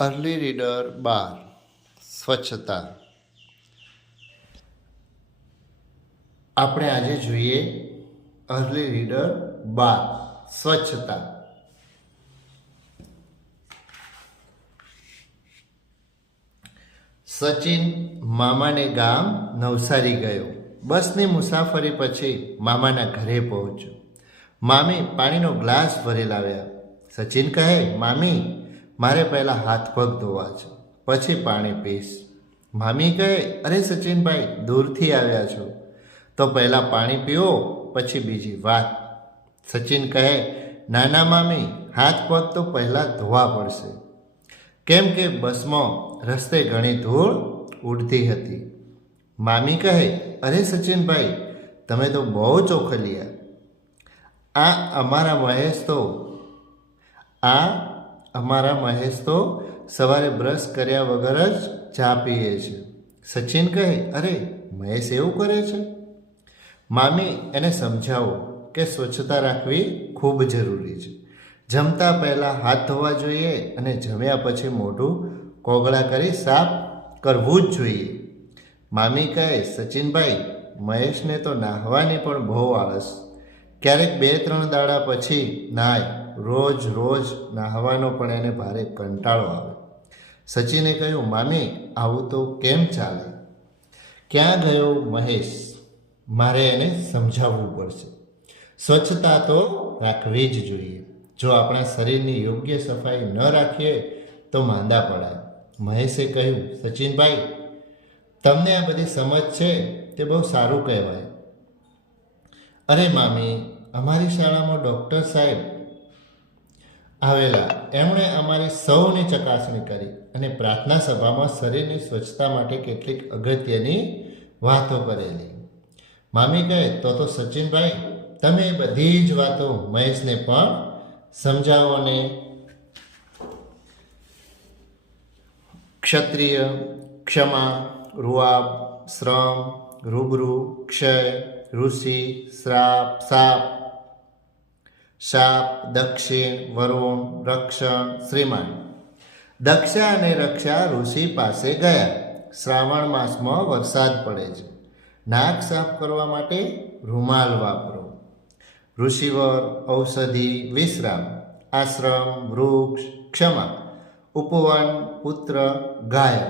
Early reader 12 સ્વચ્છતા. આપણે આજે જોઈએ અર્લી રીડર 12 સ્વચ્છતા. સચિન મામાને ગામ નવસારી ગયો. બસની મુસાફરી પછી મામાના ઘરે પહોંચ્યો. મામી પાણીનો ગ્લાસ ભરી લાવ્યા. સચિન કહે, મામી, મારે પહેલાં હાથ પગ ધોવા છે, પછી પાણી પીશ. મામી કહે, અરે સચિનભાઈ, દૂરથી આવ્યા છો તો પહેલાં પાણી પીવો, પછી બીજી વાત. સચિન કહે, નાના મામી, હાથ પગ તો પહેલાં ધોવા પડશે, કેમ કે બસમાં રસ્તે ઘણી ધૂળ ઉડતી હતી. મામી કહે, અરે સચિનભાઈ, તમે તો બહુ ચોખલિયા. અમારા મહેશ તો સવારે બ્રશ કર્યા વગર જ ચા પીએ છે. સચિન કહે, અરે મહેશ એવું કરે છે? મામી, એને સમજાવો કે સ્વચ્છતા રાખવી ખૂબ જરૂરી છે. જમતા પહેલાં હાથ ધોવા જોઈએ અને જમ્યા પછી મોઢું કોગળા કરી સાફ કરવું જ જોઈએ. મામી કહે, સચિનભાઈ, મહેશને તો નાહવાની પણ બહુ આળસ. ક્યારેક 2-3 દાડા પછી નાય. રોજ નાહવાનો પણ એને ભારે કંટાળો આવે. સચિને કહ્યું, મામી, આવું તો કેમ ચાલે? ક્યાં ગયો મહેશ? મારે એને સમજાવવું પડશે. સ્વચ્છતા તો રાખવી જ જોઈએ. જો આપણા શરીરની યોગ્ય સફાઈ ન રાખીએ તો માંદા પડાય. મહેશે કહ્યું, સચિનભાઈ, તમને આ બધી સમજ છે તે બહુ સારું કહેવાય. અરે મામી, અમારી શાળામાં ડૉક્ટર સાહેબ આવેલા. એમણે અમારી સૌની ચકાસણી કરી અને પ્રાર્થના સભામાં શરીરની સ્વચ્છતા માટે કેટલીક અગત્યની વાતો કરેલી. મામી કહે, તો સચિનભાઈ, તમે બધી જ વાતો મહેશને પણ સમજાવો ને. ક્ષત્રિય, ક્ષમા, રૂઆબ, શ્રમ, રૂબરૂ, ક્ષય, ઋષિ, શ્રાપ, સાપ, શાપ, દક્ષિણ, વરુણ, રક્ષણ, શ્રીમાન. દક્ષા અને રક્ષા ઋષિ પાસે ગયા. શ્રાવણ માસમાં વરસાદ પડે છે. નાક સાફ કરવા માટે રૂમાલ વાપરો. ઋષિવર, ઔષધિ, વિશ્રામ, આશ્રમ, વૃક્ષ, ક્ષમા, ઉપવન, પુત્ર, ગાય.